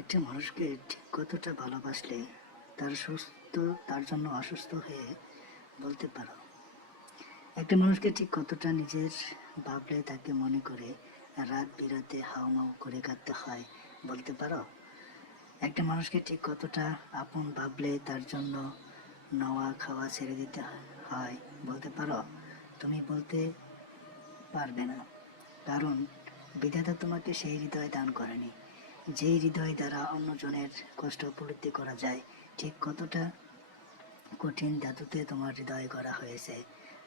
একটা মানুষকে ঠিক কতটা ভালোবাসলে তার সুস্থ, তার জন্য অসুস্থ হয়ে বলতে পারো। একটা মানুষকে ঠিক কতটা নিজের ভাবলে তাকে মনে করে রাত বিরাতে হাওমাও করে কাঁদতে হয় বলতে পারো? একটা মানুষকে ঠিক কতটা আপন ভাবলে তার জন্য নওয়া খাওয়া ছেড়ে দিতে হয় বলতে পারো? তুমি বলতে পারবে না। কারণ বিধাতা তোমাকে সেই হৃদয় দান করেনি। যেই হৃদয় দ্বারা অন্যজনের কষ্ট উপলব্ধি করা যায়, ঠিক কতটা কঠিন ধাতুতে তোমার হৃদয় করা হয়েছে,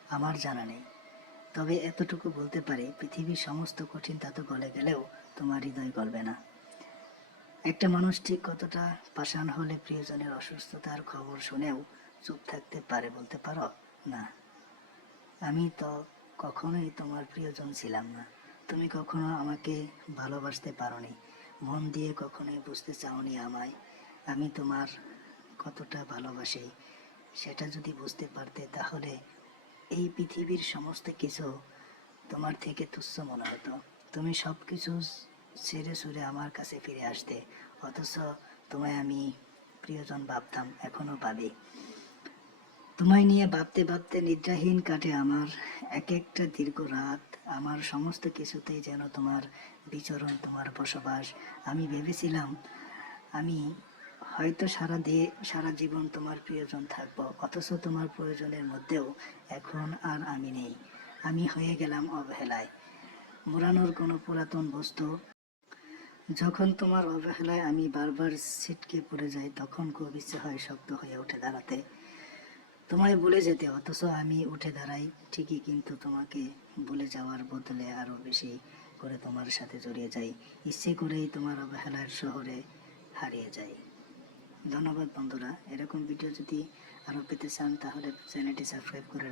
আমার জানা নেই। তবে এতটুকু বলতে পারি, পৃথিবীর সমস্ত কঠিন ধাতু গলে গেলেও তোমার হৃদয় গলবে না। একটা মানুষ ঠিক কতটা পাষাণ হলে প্রিয়জনের অসুস্থতার খবর শুনেও চুপ থাকতে পারে বলতে পারো? না। আমি তো কখনোই তোমার প্রিয়জন ছিলাম না। তুমি কখনো আমাকে ভালোবাসতে পারোনি। মন দিয়ে কখনোই বুঝতে চাওনি আমায়। আমি তোমার কতটা ভালোবাসি, সেটা যদি বুঝতে পারতে তাহলে এই পৃথিবীর সমস্ত কিছু তোমার থেকে তুচ্ছ মনে হতো। তুমি সব কিছু ছেড়ে ছুড়ে আমার কাছে ফিরে আসতে, অথচ তোমায় আমি প্রিয়জন ভাবতাম, এখনও পাবি তোমায় নিয়ে ভাবতে ভাবতে নিদ্রাহীন কাটে আমার। এক একটা দীর্ঘ রাত আমার সমস্ত কিছুতেই যেন তোমার বিচরণ, তোমার বসবাস। আমি ভেবেছিলাম, আমি হয়তো সারা দিয়ে সারা জীবন তোমার প্রিয়জন থাকব, অথচ তোমার প্রয়োজনের মধ্যেও এখন আর আমি নেই। আমি হয়ে গেলাম অবহেলায়। মোড়ানোর কোনো পুরাতন বস্তু। যখন তোমার অবহেলায় আমি বারবার ছিটকে পড়ে যাই, তখন খুব ইচ্ছে হয় শক্ত হয়ে উঠে দাঁড়াতে। তোমায় বলে যেতে, অথচ আমি উঠে দাঁড়াই ঠিকই, কিন্তু তোমাকে বলে যাওয়ার বদলে আরও বেশি করে তোমার সাথে জড়িয়ে যাই। ইচ্ছে করেই তোমার অবহেলার শহরে হারিয়ে যাই। ধন্যবাদ বন্ধুরা। এরকম ভিডিও যদি আরও পেতে চান, তাহলে চ্যানেলটি সাবস্ক্রাইব করে